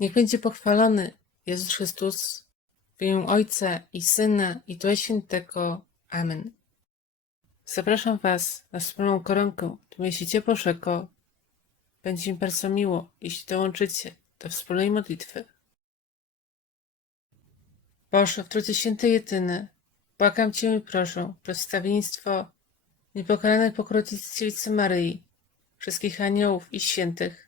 Niech będzie pochwalony Jezus Chrystus w imię Ojca i Syna i Ducha Świętego. Amen. Zapraszam Was na wspólną koronkę w mieście Bożego. Będzie mi bardzo miło, jeśli dołączycie do wspólnej modlitwy. Boże, w Trójcy Święty Jedyny, błagam Cię i proszę, przedstawieństwo niepokalanej pokrowicy Dziewicy Maryi, wszystkich aniołów i świętych,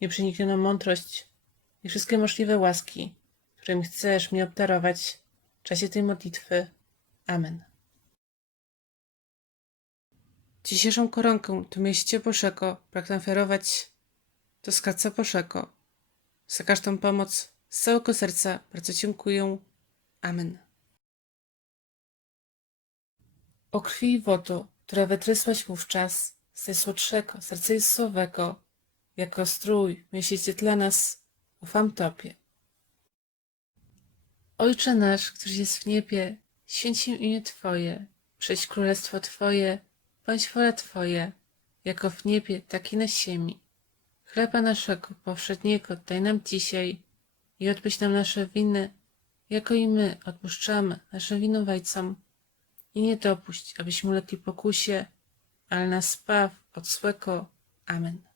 nieprzeniknioną mądrość i wszystkie możliwe łaski, którym chcesz mnie obdarować w czasie tej modlitwy. Amen. Dzisiejszą koronkę do mieście Bożego pragnę ofiarować do Skarbca Bożego. Za każdą pomoc z całego serca bardzo dziękuję. Amen. O krwi i wodu, które wytrysłaś wówczas z najsłodszego serca Jezusowego, jako strój miesięcie dla nas, ufam Tobie. Ojcze nasz, który jest w niebie, święć się imię Twoje, przyjdź królestwo Twoje, bądź wola Twoja, jako w niebie, tak i na ziemi. Chleba naszego powszedniego daj nam dzisiaj i odpuść nam nasze winy, jako i my odpuszczamy naszym winowajcom. I nie dopuść, abyśmy ulegli pokusie, ale nas spaw od złego. Amen.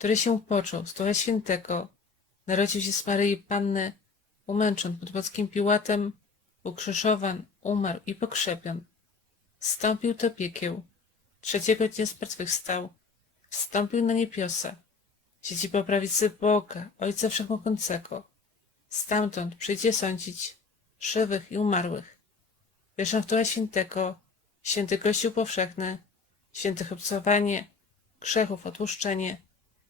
który się począł z Ducha Świętego, narodził się z Maryi Panny, umęczon pod Płockim Piłatem, ukrzyżowan, umarł i pokrzepion. Wstąpił do piekieł, trzeciego dnia zmartwychwstał, wstąpił na niebiosa, siedzi po prawicy Boga, Ojca Wszechmogącego. Stamtąd przyjdzie sądzić żywych i umarłych. Wierzę w Ducha Świętego, święty Kościół powszechny, święte obcowanie, grzechów odpuszczenie,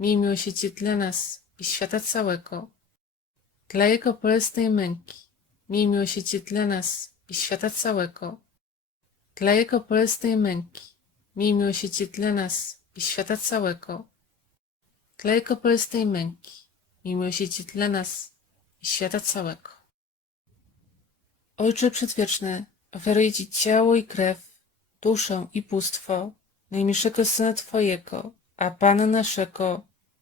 miej miłosierdzie dla nas i świata całego. Dla Jego bolesnej męki, miej miłosierdzie dla nas i świata całego. Dla Jego bolesnej męki, miej miłosierdzie dla nas i świata całego. Dla Jego bolesnej męki, miej miłosierdzie dla nas i świata całego. Ojcze Przedwieczny, ofiaruję Ci ciało i krew, duszę i bóstwo najmilszego Syna Twojego, a Pana naszego,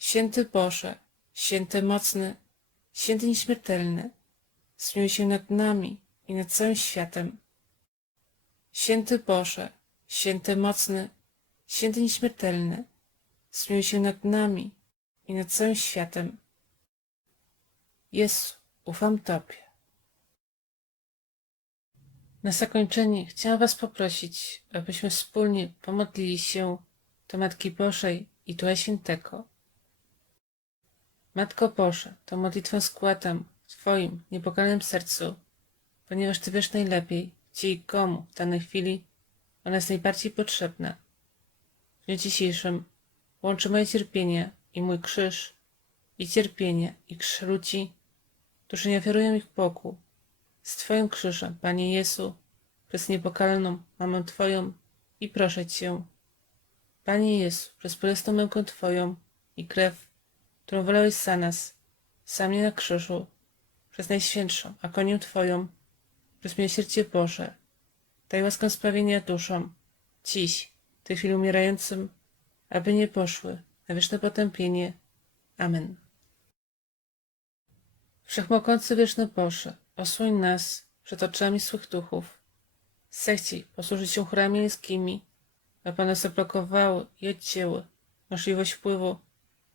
Święty Boże, święty mocny, święty nieśmiertelny, zmiłuj się nad nami i nad całym światem. Święty Boże, święty mocny, święty nieśmiertelny, zmiłuj się nad nami i nad całym światem. Jezu, ufam Tobie. Na zakończenie chciałam Was poprosić, abyśmy wspólnie pomodlili się do Matki Bożej i Ducha Świętego. Matko Boże, to modlitwę składam w Twoim niepokalanym sercu ponieważ Ty wiesz najlepiej, gdzie i komu w danej chwili ona jest najbardziej potrzebna. W dniu dzisiejszym łączy moje cierpienie i mój krzyż i cierpienie i krzyż ludzi, którzy nie ofiarują ich Bogu, z Twoim krzyżem, Panie Jezu, przez niepokalną mamę Twoją i proszę Cię, Panie Jezu, przez bolesną mękę Twoją i krew, którą wylałeś za nas, za mnie na krzyżu, przez Najświętszą agonię Twoją, przez miłosierdzie Boże, daj łaskę sprawienia duszom, dziś, w tej chwili umierającym, aby nie poszły na wieczne potępienie. Amen. Wszechmogący wieczny Boże, osłoń nas przed oczami swych duchów. Zechciej posłużyć się chórami anielskimi, aby one zablokowały i odcięły możliwość wpływu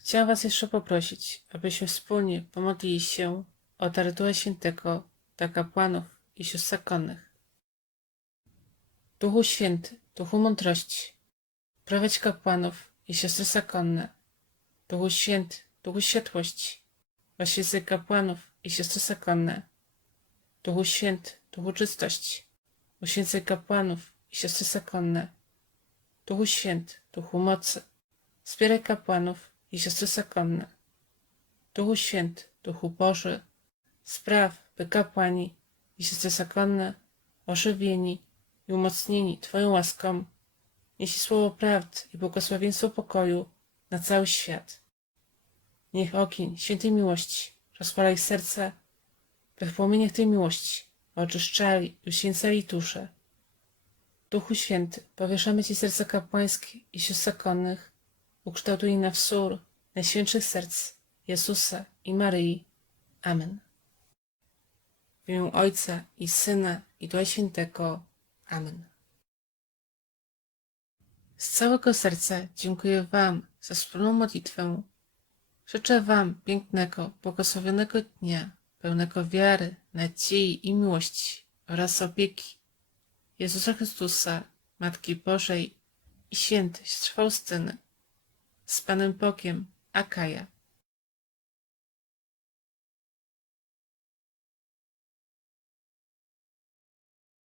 Chciałam Was jeszcze poprosić, abyśmy wspólnie pomodlili się o dar Ducha Świętego dla kapłanów i sióstr zakonnych. Duchu Święty, Duchu Mądrości, prowadź kapłanów i siostry zakonne. Duchu Święty, Duchu Światłości, oświecaj kapłanów i siostry zakonne. Duchu Święty, Duchu Czystości, uświęcaj kapłanów i siostry zakonne. Duchu Święty, Duchu Mocy, wspieraj kapłanów i siostry zakonne. Duchu Święty, Duchu Boży, spraw, by kapłani i siostry zakonne, ożywieni i umocnieni Twoją łaską, nieśli słowo prawdy i błogosławieństwo pokoju na cały świat. Niech ogień świętej miłości rozpala ich serca, by w płomieniach tej miłości oczyszczali i uświęcali dusze. Duchu Święty, powieszamy Ci serca kapłańskie i sióstr zakonnych, ukształtuj na wzór najświętszych serc Jezusa i Maryi. Amen. W imię Ojca i Syna i Ducha Świętego. Amen. Z całego serca dziękuję Wam za wspólną modlitwę. Życzę Wam pięknego, błogosławionego dnia, pełnego wiary, nadziei i miłości oraz opieki Jezusa Chrystusa, Matki Bożej i świętej Faustyny. Z Panem Bogiem, Akaja.